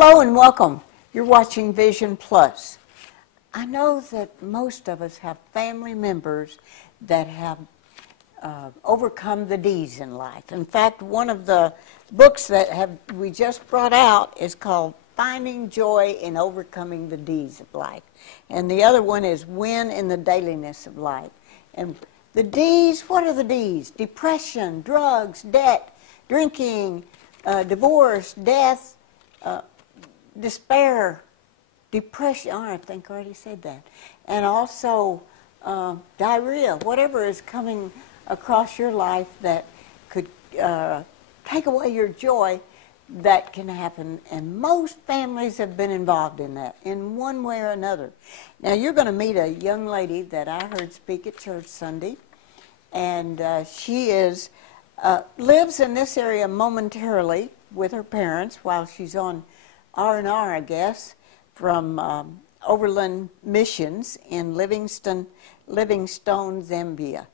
Hello and welcome. You're watching Vision Plus. I know that most of us have family members that have overcome the D's in life. In fact, one of the books that we just brought out is called Finding Joy in Overcoming the D's of Life. And the other one is Win in the Dailiness of Life. And the D's, what are the D's? Depression, drugs, debt, drinking, divorce, death, despair, depression. Oh, I think I already said that. And also diarrhea, whatever is coming across your life that could take away your joy, that can happen. And most families have been involved in that in one way or another. Now, you're going to meet a young lady that I heard speak at church Sunday. And she lives in this area momentarily with her parents while she's on R&R, I guess, from Overland Missions in Livingstone, Zambia.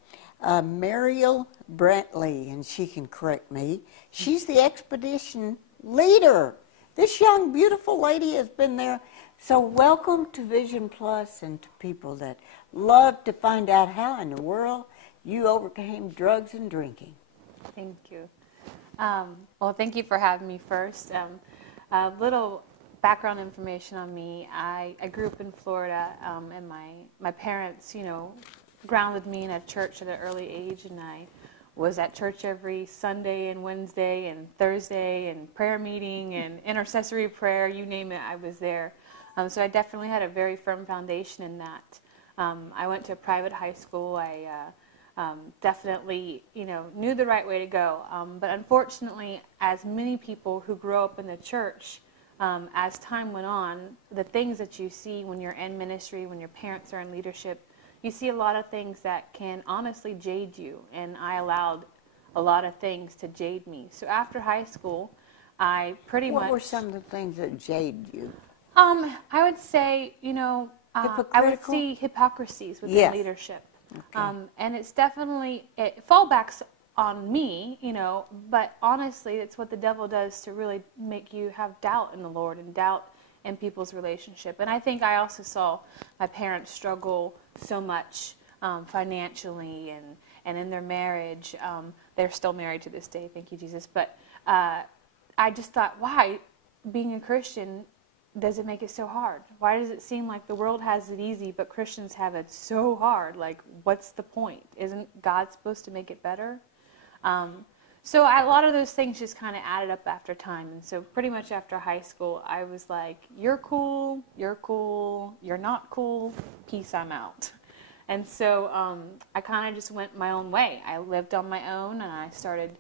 Mariel Brantley, and she can correct me, she's the expedition leader. This young, beautiful lady has been there. So welcome to Vision Plus and to people that love to find out how in the world you overcame drugs and drinking. Thank you. Well, thank you for having me first. A little background information on me. I grew up in Florida, and my parents, grounded me in a church at an early age, and I was at church every Sunday and Wednesday and Thursday and prayer meeting and intercessory prayer, you name it, I was there. So I definitely had a very firm foundation in that. I went to a private high school. I definitely, knew the right way to go. But unfortunately, as many people who grow up in the church, as time went on, the things that you see when you're in ministry, when your parents are in leadership, you see a lot of things that can honestly jade you. And I allowed a lot of things to jade me. So after high school, I pretty much... What were some of the things that jaded you? I would say, I would see hypocrisies within leadership. Okay. And it's definitely, it fallbacks on me, but honestly, it's what the devil does to really make you have doubt in the Lord and doubt in people's relationship. And I think I also saw my parents struggle so much financially and in their marriage. They're still married to this day, thank you, Jesus. But I just thought, why, being a Christian, does it make it so hard? Why does it seem like the world has it easy, but Christians have it so hard? Like, what's the point? Isn't God supposed to make it better? So a lot of those things just kind of added up after time. And so pretty much after high school, I was like, you're cool, you're not cool, peace, I'm out. And so I kind of just went my own way. I lived on my own, and I started...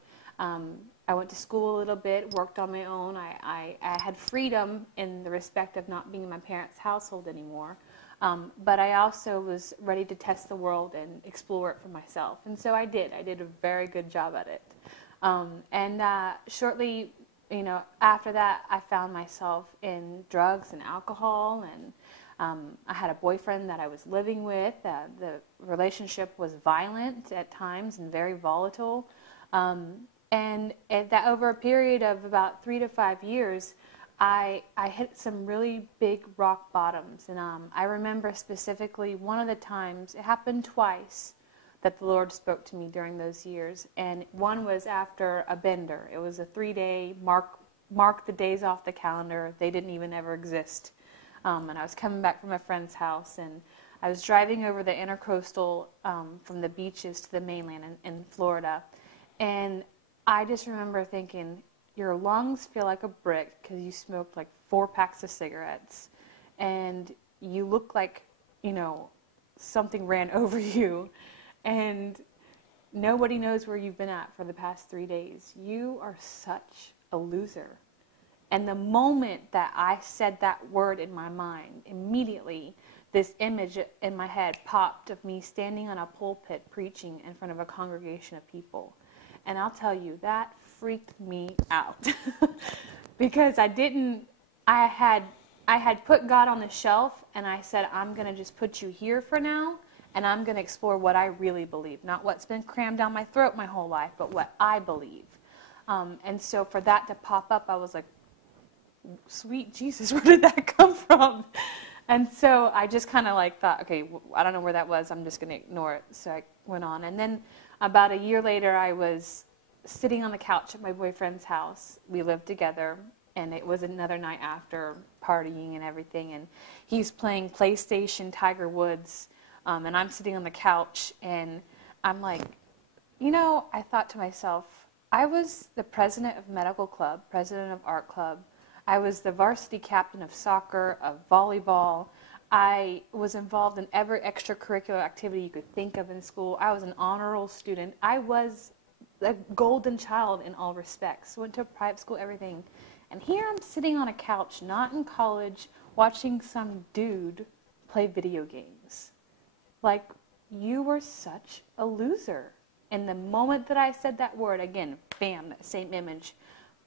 I went to school a little bit, worked on my own. I had freedom in the respect of not being in my parents' household anymore. But I also was ready to test the world and explore it for myself. And so I did. I did a very good job at it. And shortly, after that, I found myself in drugs and alcohol. And I had a boyfriend that I was living with. The relationship was violent at times and very volatile. And that over a period of about 3 to 5 years, I hit some really big rock bottoms. And I remember specifically one of the times, it happened twice, that the Lord spoke to me during those years. And one was after a bender. It was a 3-day, mark the days off the calendar. They didn't even ever exist. And I was coming back from a friend's house, and I was driving over the intercoastal from the beaches to the mainland in Florida. And I just remember thinking, your lungs feel like a brick because you smoked like 4 packs of cigarettes, and you look like, something ran over you, and nobody knows where you've been at for the past 3 days. You are such a loser. And the moment that I said that word in my mind, immediately this image in my head popped of me standing on a pulpit preaching in front of a congregation of people. And I'll tell you, that freaked me out because I had put God on the shelf, and I said, I'm going to just put you here for now, and I'm going to explore what I really believe, not what's been crammed down my throat my whole life, but what I believe. And so for that to pop up, I was like, sweet Jesus, where did that come from? And so I just kind of like thought, okay, I don't know where that was. I'm just going to ignore it. So I went on. And then about a year later, I was sitting on the couch at my boyfriend's house. We lived together, and it was another night after partying and everything. And he's playing PlayStation Tiger Woods, and I'm sitting on the couch, and I'm like, I thought to myself, I was the president of medical club, president of art club. I was the varsity captain of soccer, of volleyball. I was involved in every extracurricular activity you could think of in school. I was an honor roll student. I was a golden child in all respects. Went to a private school, everything. And here I'm sitting on a couch, not in college, watching some dude play video games. Like, you were such a loser. And the moment that I said that word, again, bam, that same image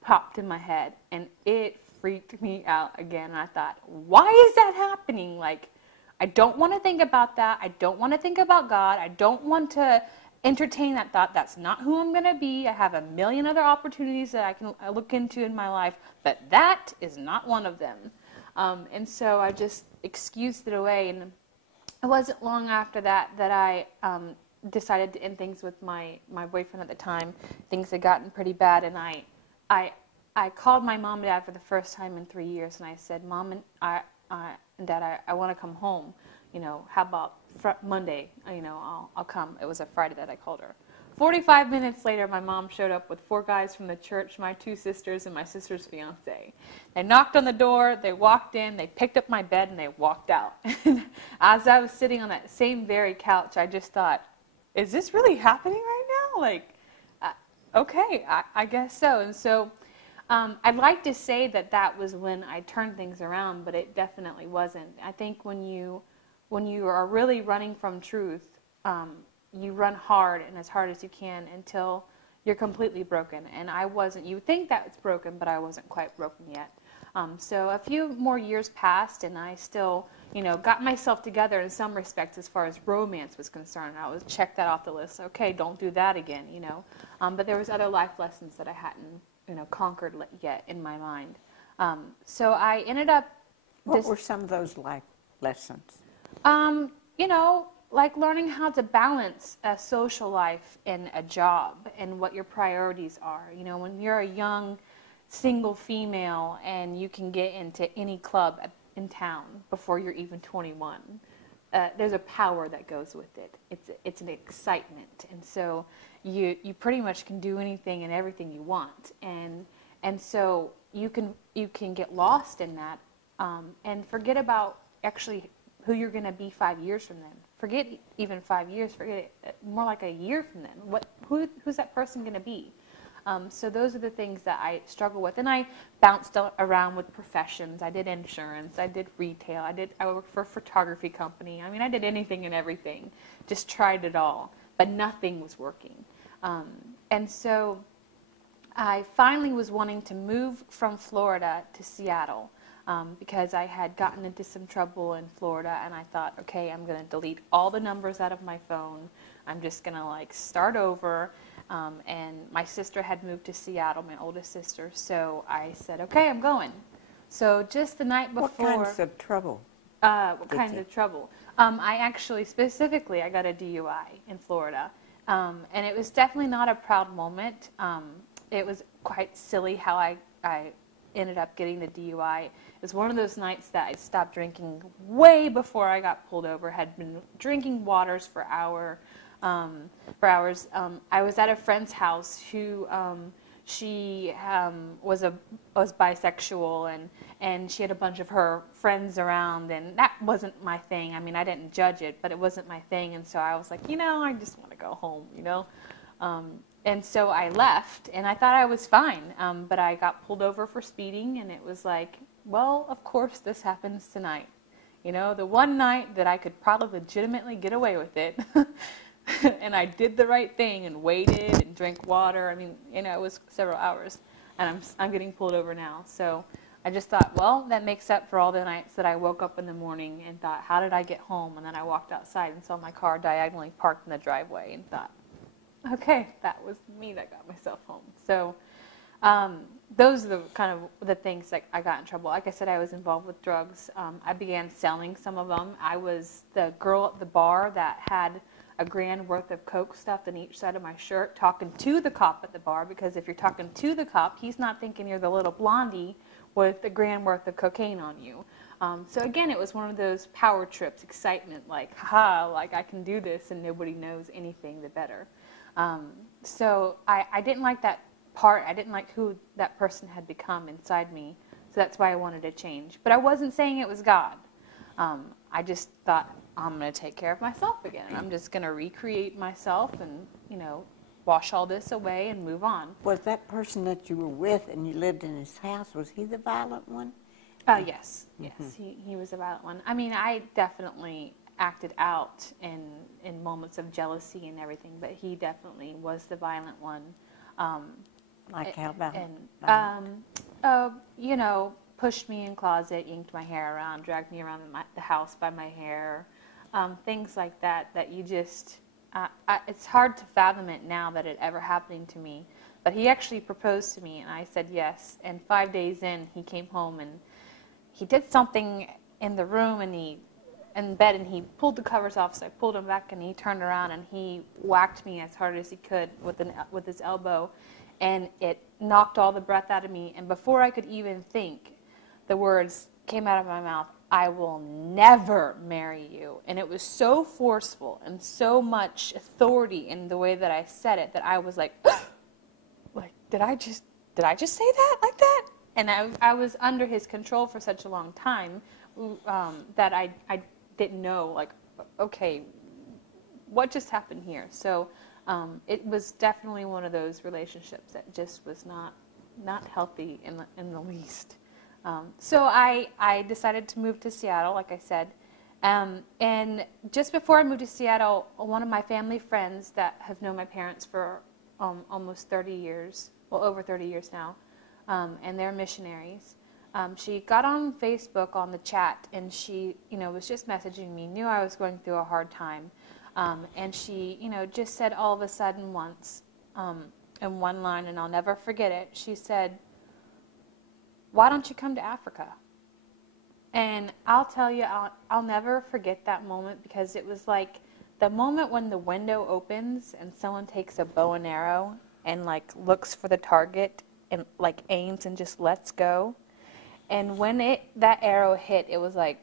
popped in my head. And it freaked me out again. And I thought, why is that happening? Like, I don't want to think about that. I don't want to think about God. I don't want to entertain that thought. That's not who I'm going to be. I have a million other opportunities that I can look into in my life, but that is not one of them. And so I just excused it away. And it wasn't long after that that I decided to end things with my boyfriend at the time. Things had gotten pretty bad, and I called my mom and dad for the first time in 3 years, and I said, Mom and Dad, I want to come home. How about Monday? I'll come. It was a Friday that I called her. 45 minutes later, my mom showed up with 4 guys from the church, my 2 sisters, and my sister's fiance. They knocked on the door, they walked in, they picked up my bed, and they walked out. As I was sitting on that same very couch, I just thought, is this really happening right now? Like, okay, I guess so. And so I'd like to say that was when I turned things around, but it definitely wasn't. I think when you are really running from truth, you run hard and as hard as you can until you're completely broken. And I wasn't. You would think that it's broken, but I wasn't quite broken yet. So a few more years passed, and I still, got myself together in some respects as far as romance was concerned. I would check that off the list. Okay, don't do that again, But there was other life lessons that I hadn't, conquered yet in my mind. So I ended up. What were some of those life lessons? Like learning how to balance a social life and a job and what your priorities are. When you're a young single female and you can get into any club in town before you're even 21, there's a power that goes with it. It's an excitement, and so you pretty much can do anything and everything you want, and so you can get lost in that and forget about actually who you're going to be 5 years from then. Forget even 5 years. Forget it. More like a year from then. Who's that person going to be? So those are the things that I struggle with. And I bounced around with professions. I did insurance. I did retail. I worked for a photography company. I mean, I did anything and everything. Just tried it all. But nothing was working. And so I finally was wanting to move from Florida to Seattle. Because I had gotten into some trouble in Florida, and I thought, okay, I'm going to delete all the numbers out of my phone. I'm just going to start over. And my sister had moved to Seattle, my oldest sister, so I said, okay, I'm going. So just the night before. What kinds of trouble? What kinds of trouble? I actually, specifically, I got a DUI in Florida. And it was definitely not a proud moment. It was quite silly how I ended up getting the DUI. It was one of those nights that I stopped drinking way before I got pulled over. Had been drinking waters for hours. I was at a friend's house who she was bisexual, and she had a bunch of her friends around, and that wasn't my thing. I mean, I didn't judge it, but it wasn't my thing, and so I was like, I just want to go home, And so I left, and I thought I was fine, but I got pulled over for speeding, and it was like, well, of course this happens tonight. The one night that I could probably legitimately get away with it, and I did the right thing and waited and drank water. I mean, it was several hours, and I'm getting pulled over now. So I just thought, well, that makes up for all the nights that I woke up in the morning and thought, how did I get home? And then I walked outside and saw my car diagonally parked in the driveway and thought, okay, that was me that got myself home. So Those are the kind of the things that I got in trouble. Like I said, I was involved with drugs. I began selling some of them. I was the girl at the bar that had a grand worth of Coke stuffed in each side of my shirt, talking to the cop at the bar, because if you're talking to the cop, he's not thinking you're the little blondie with a grand worth of cocaine on you. So again, it was one of those power trips, excitement, like, haha, like I can do this and nobody knows anything the better. So I didn't like that part. I didn't like who that person had become inside me. So that's why I wanted to change. But I wasn't saying it was God. I just thought, I'm going to take care of myself again. I'm just going to recreate myself and, wash all this away and move on. Was that person that you were with and you lived in his house, was he the violent one? Yes. Yes, he was a violent one. I mean, I definitely acted out in moments of jealousy and everything, but he definitely was the violent one. Like how violent? And, pushed me in closet, yanked my hair around, dragged me around the house by my hair, things like that you just, it's hard to fathom it now that it ever happening to me. But he actually proposed to me, and I said yes. And 5 days in, he came home, and he did something in the room, and in bed, and he pulled the covers off, so I pulled him back, and he turned around, and he whacked me as hard as he could with his elbow, and it knocked all the breath out of me. And before I could even think, the words came out of my mouth, "I will never marry you." And it was so forceful and so much authority in the way that I said it that I was like, did I just say that like that? And I was under his control for such a long time that I didn't know, like, okay, what just happened here? So it was definitely one of those relationships that just was not healthy in the least. So I decided to move to Seattle, like I said. And just before I moved to Seattle, one of my family friends that have known my parents for almost 30 years, well, over 30 years now, and they're missionaries, she got on Facebook on the chat, and she, was just messaging me, knew I was going through a hard time. And she, just said all of a sudden once, in one line, and I'll never forget it, she said, "Why don't you come to Africa?" And I'll tell you, I'll never forget that moment, because it was like the moment when the window opens and someone takes a bow and arrow and like looks for the target and like aims and just lets go. And when that arrow hit, it was like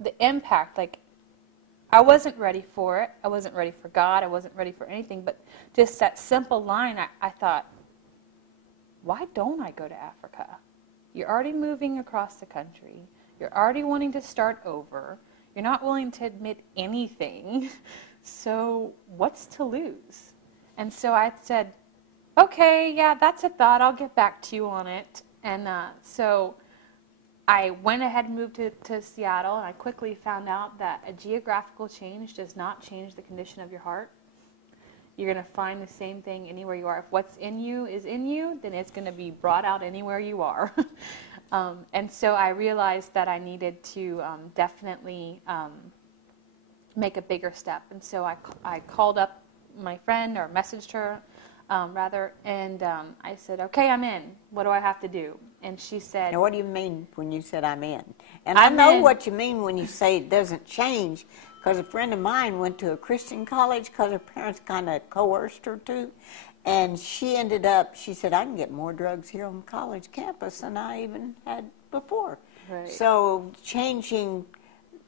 the impact, like I wasn't ready for it. I wasn't ready for God. I wasn't ready for anything. But just that simple line, I thought, why don't I go to Africa? You're already moving across the country. You're already wanting to start over. You're not willing to admit anything. So what's to lose? And so I said, okay, yeah, that's a thought. I'll get back to you on it. And so I went ahead and moved to Seattle, and I quickly found out that a geographical change does not change the condition of your heart. You're going to find the same thing anywhere you are. If what's in you is in you, then it's going to be brought out anywhere you are. And so I realized that I needed to definitely make a bigger step. And so I called up my friend, or messaged her, rather, and I said, okay, I'm in. What do I have to do? And she said... Now, what do you mean when you said I'm in? And I know what you mean when you say it doesn't change, because a friend of mine went to a Christian college because her parents kind of coerced her to, and she ended up, she said, I can get more drugs here on college campus than I even had before. Right. So changing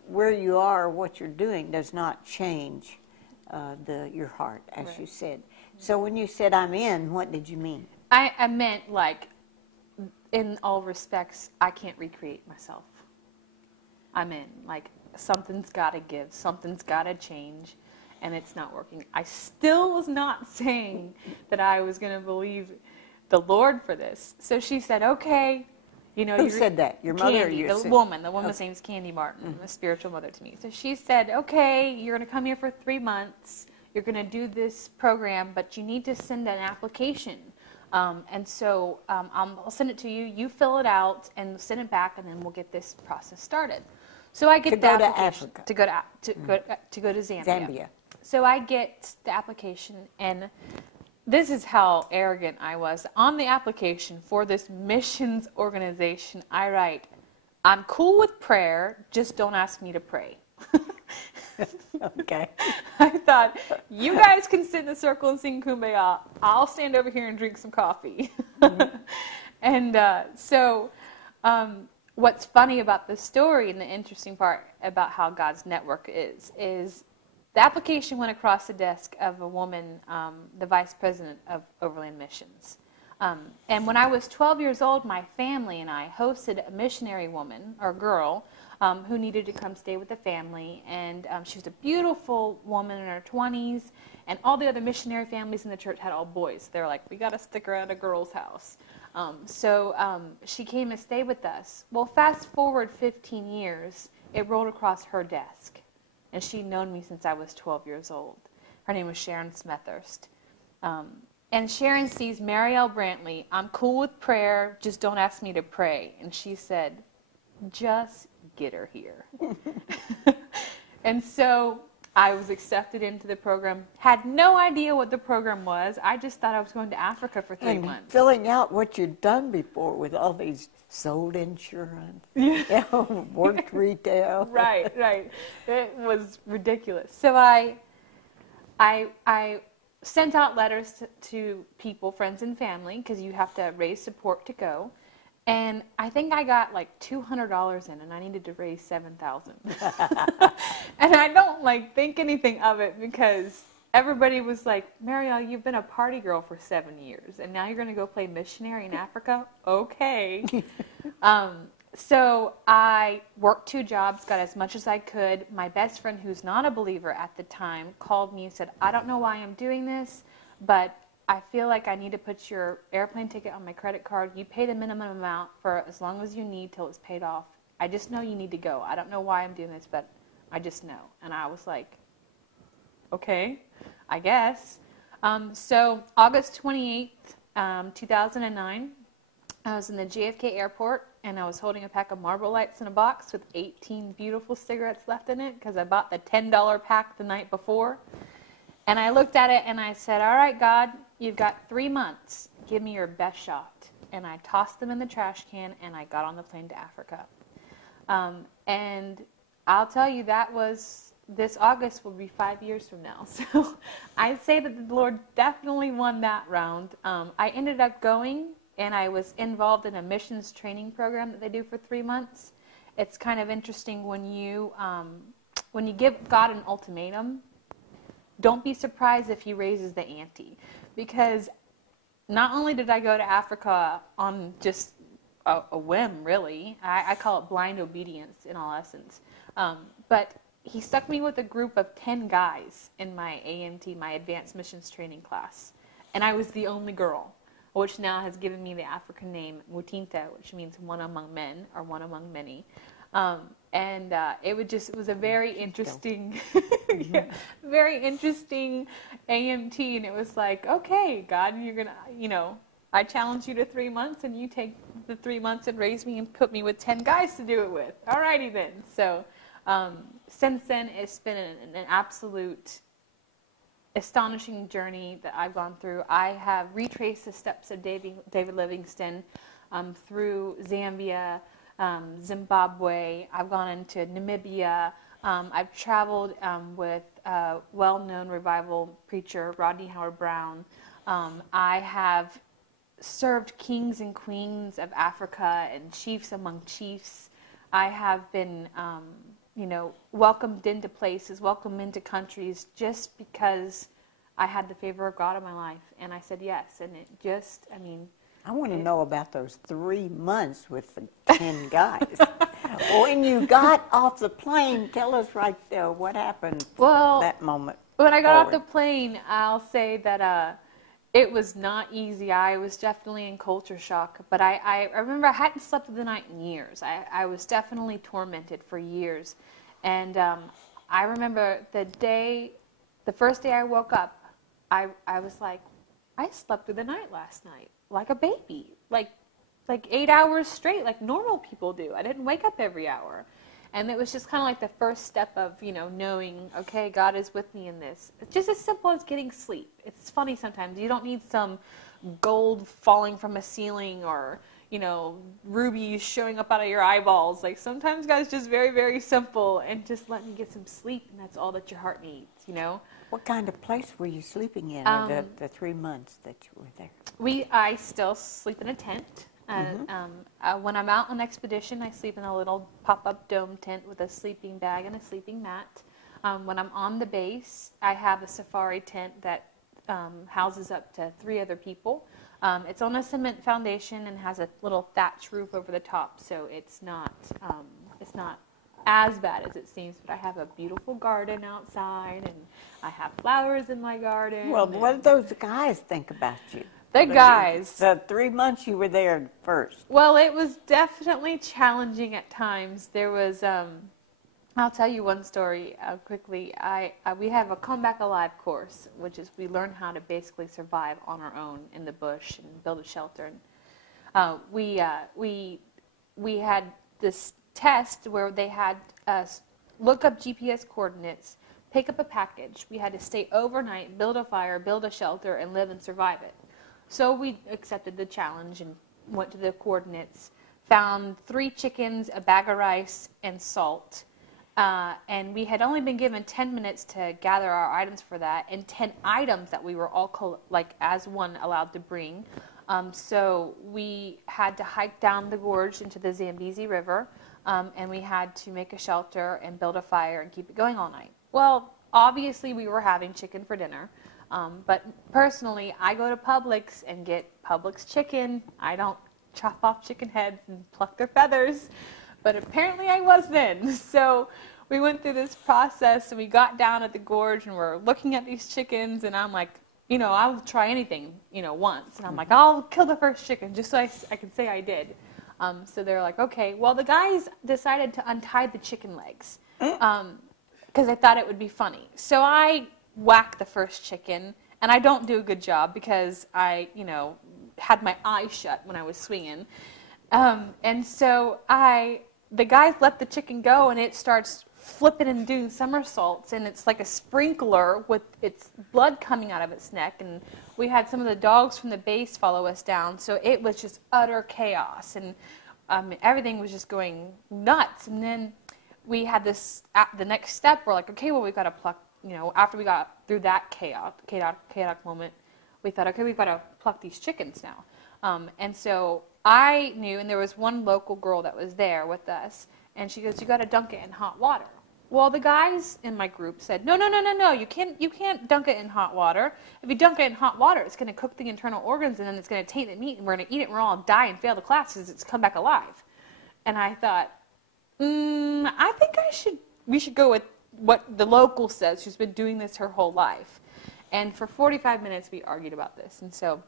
where you are or what you're doing does not change your heart, as Right. you said. So when you said I'm in, what did you mean? I meant, like, in all respects, I can't recreate myself. I'm in. Like, something's got to give. Something's got to change, and it's not working. I still was not saying that I was going to believe the Lord for this. So she said, okay. Who said that? Your mother or your sister? The woman. The woman's name is Candy Martin, a spiritual mother to me. So she said, okay, you're going to come here for 3 months. You're going to do this program, but you need to send an application. And so I'll send it to you. You fill it out and send it back, and then we'll get this process started. So I get the application to go to Zambia. Zambia. So I get the application, and this is how arrogant I was. On the application for this missions organization, I write, I'm cool with prayer, just don't ask me to pray. Okay. I thought, you guys can sit in a circle and sing Kumbaya. I'll stand over here and drink some coffee. Mm-hmm. And so what's funny about this story and the interesting part about how God's network is the application went across the desk of a woman, the vice president of Overland Missions. And when I was 12 years old, my family and I hosted a missionary woman, or girl, who needed to come stay with the family. And she was a beautiful woman in her 20s. And all the other missionary families in the church had all boys. They were like, we got to stick her at a girl's house. So she came and stayed with us. Well, fast forward 15 years, it rolled across her desk. And she'd known me since I was 12 years old. Her name was Sharon Smethurst. And Sharon sees Mariel Brantley. I'm cool with prayer, just don't ask me to pray. And she said, just get her here. And so I was accepted into the program. Had no idea what the program was. I just thought I was going to Africa for 3 months. Filling out what you'd done before with all these sold insurance, worked retail. Right. It was ridiculous. So I sent out letters to people, friends and family, because you have to raise support to go. And I think I got like $200 in, and I needed to raise $7,000. And I don't think anything of it, because everybody was like, Mariel, you've been a party girl for 7 years, and now you're going to go play missionary in Africa? Okay. So I worked 2 jobs, got as much as I could. My best friend, who's not a believer at the time, called me and said, I don't know why I'm doing this, but I feel like I need to put your airplane ticket on my credit card. You pay the minimum amount for as long as you need till it's paid off. I just know you need to go. I don't know why I'm doing this, but I just know. And I was like, okay, I guess. So August 28th, 2009, I was in the JFK airport, and I was holding a pack of Marlboro Lights in a box with 18 beautiful cigarettes left in it, because I bought the $10 pack the night before. And I looked at it and I said, all right, God, you've got 3 months. Give me your best shot. And I tossed them in the trash can, and I got on the plane to Africa. And I'll tell you, this August will be 5 years from now. So I'd say that the Lord definitely won that round. I ended up going, and I was involved in a missions training program that they do for 3 months. It's kind of interesting when you give God an ultimatum. Don't be surprised if he raises the ante, because not only did I go to Africa on just a whim, really. I call it blind obedience in all essence. But he stuck me with a group of 10 guys in my AMT, my Advanced Missions Training class. And I was the only girl, which now has given me the African name Mutinta, which means one among men, or one among many. It was a very interesting, very interesting AMT, and it was like, okay, God, you're gonna, I challenge you to 3 months, and you take the 3 months and raise me and put me with 10 guys to do it with. Alrighty then. So since then, it's been an absolute astonishing journey that I've gone through. I have retraced the steps of David Livingstone through Zambia, Zimbabwe. I've gone into Namibia. I've traveled with well-known revival preacher Rodney Howard-Browne. I have served kings and queens of Africa and chiefs among chiefs. I have been, welcomed into places, welcomed into countries just because I had the favor of God in my life. And I said yes. And it just, I want to know about those 3 months with the 10 guys. When you got off the plane, tell us right there what happened that moment. When I got off the plane, I'll say that it was not easy. I was definitely in culture shock. But I remember I hadn't slept the night in years. I was definitely tormented for years. And I remember the first day I woke up, I was like, I slept through the night last night like a baby, like 8 hours straight, like normal people do. I didn't wake up every hour. And it was just kind of like the first step of, knowing, okay, God is with me in this. It's just as simple as getting sleep. It's funny sometimes. You don't need some gold falling from a ceiling or, rubies showing up out of your eyeballs. Like, sometimes God's just very, very simple, and just let me get some sleep, and that's all that your heart needs, What kind of place were you sleeping in the 3 months that you were there? I still sleep in a tent. When I'm out on expedition, I sleep in a little pop-up dome tent with a sleeping bag and a sleeping mat. When I'm on the base, I have a safari tent that houses up to 3 other people. It's on a cement foundation and has a little thatch roof over the top, so it's not as bad as it seems. But I have a beautiful garden outside, and I have flowers in my garden. Well, what did those guys think about you? The guys. The 3 months you were there first. Well, it was definitely challenging at times. There was, I'll tell you one story quickly. We have a Come Back Alive course, which is we learn how to basically survive on our own in the bush and build a shelter. And we had this test where they had us look up GPS coordinates, pick up a package. We had to stay overnight, build a fire, build a shelter, and live and survive it. So we accepted the challenge and went to the coordinates, found 3 chickens, a bag of rice, and salt. And we had only been given 10 minutes to gather our items for that, and 10 items that we were all, as one, allowed to bring. So we had to hike down the gorge into the Zambezi River, and we had to make a shelter and build a fire and keep it going all night. Well, obviously we were having chicken for dinner. But personally, I go to Publix and get Publix chicken. I don't chop off chicken heads and pluck their feathers. But apparently I was then. So we went through this process, and we got down at the gorge, and we're looking at these chickens, and I'm like, I'll try anything, once. And I'm like, I'll kill the first chicken just so I can say I did. So they're like, okay. Well, the guys decided to untie the chicken legs because they thought it would be funny. So I whack the first chicken, and I don't do a good job because I, had my eyes shut when I was swinging. And so the guys let the chicken go, and it starts flipping and doing somersaults, and it's like a sprinkler with its blood coming out of its neck. And we had some of the dogs from the base follow us down, so it was just utter chaos, and everything was just going nuts. And then we had this, the next step, we're like, okay, well, we've got to pluck. After we got through that chaotic moment, we thought, okay, we've got to pluck these chickens now. And so I knew, and there was one local girl that was there with us, and she goes, you got to dunk it in hot water. Well, the guys in my group said, no, you can't dunk it in hot water. If you dunk it in hot water, it's going to cook the internal organs, and then it's going to taint the meat, and we're going to eat it, and we're all die and fail the class because it's come back alive. And I thought, I think we should go with what the local says. She's been doing this her whole life. And for 45 minutes we argued about this. And so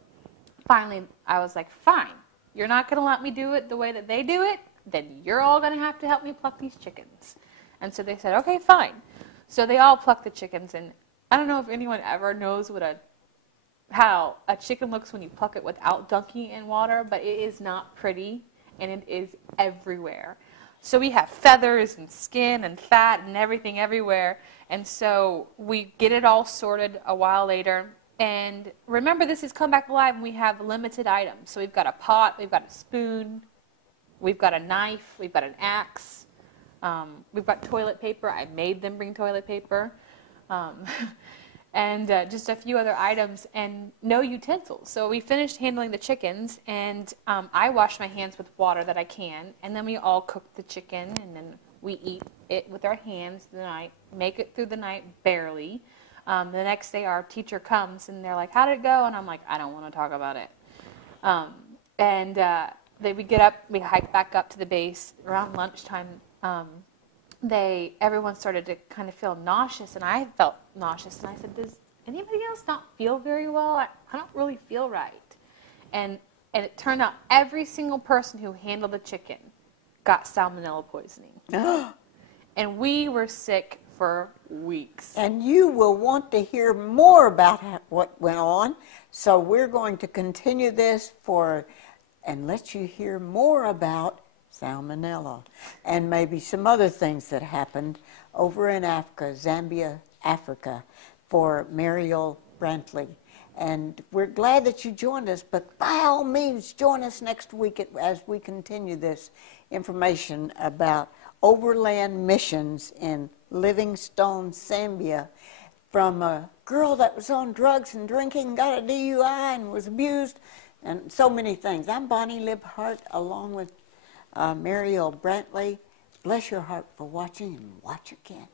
finally I was like, fine, you're not going to let me do it the way that they do it, then you're all going to have to help me pluck these chickens. And so they said, okay, fine. So they all plucked the chickens, and I don't know if anyone ever knows how a chicken looks when you pluck it without dunking it in water, but it is not pretty, and it is everywhere. So we have feathers and skin and fat and everything everywhere. And so we get it all sorted a while later. And remember, this is Come Back Alive, and we have limited items. So we've got a pot, we've got a spoon, we've got a knife, we've got an axe, we've got toilet paper. I made them bring toilet paper. And just a few other items, and no utensils. So we finished handling the chickens, and I wash my hands with water that I can, and then we all cook the chicken, and then we eat it with our hands the night, make it through the night barely. The next day our teacher comes, and they're like, how did it go? And I'm like, I don't want to talk about it. Then we get up, we hike back up to the base. Around lunchtime, everyone started to kind of feel nauseous, and I felt nauseous, and I said, does anybody else not feel very well? I don't really feel right. And it turned out every single person who handled the chicken got salmonella poisoning. And we were sick for weeks. And you will want to hear more about what went on, so we're going to continue this and let you hear more about salmonella, and maybe some other things that happened over in Africa, Zambia, Africa, for Mariel Brantley. And we're glad that you joined us, but by all means, join us next week as we continue this information about overland missions in Livingstone, Zambia, from a girl that was on drugs and drinking, got a DUI and was abused, and so many things. I'm Bonnie Libhart, along with Mariel Brantley. Bless your heart for watching, and watch again.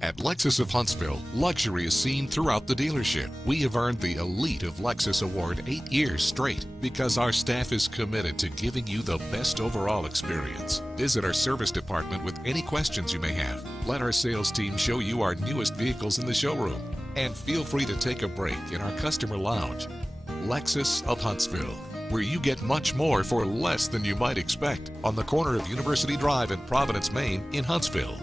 At Lexus of Huntsville, luxury is seen throughout the dealership. We have earned the Elite of Lexus Award 8 years straight because our staff is committed to giving you the best overall experience. Visit our service department with any questions you may have. Let our sales team show you our newest vehicles in the showroom. And feel free to take a break in our customer lounge. Lexus of Huntsville, where you get much more for less than you might expect, on the corner of University Drive in Providence, Maine in Huntsville.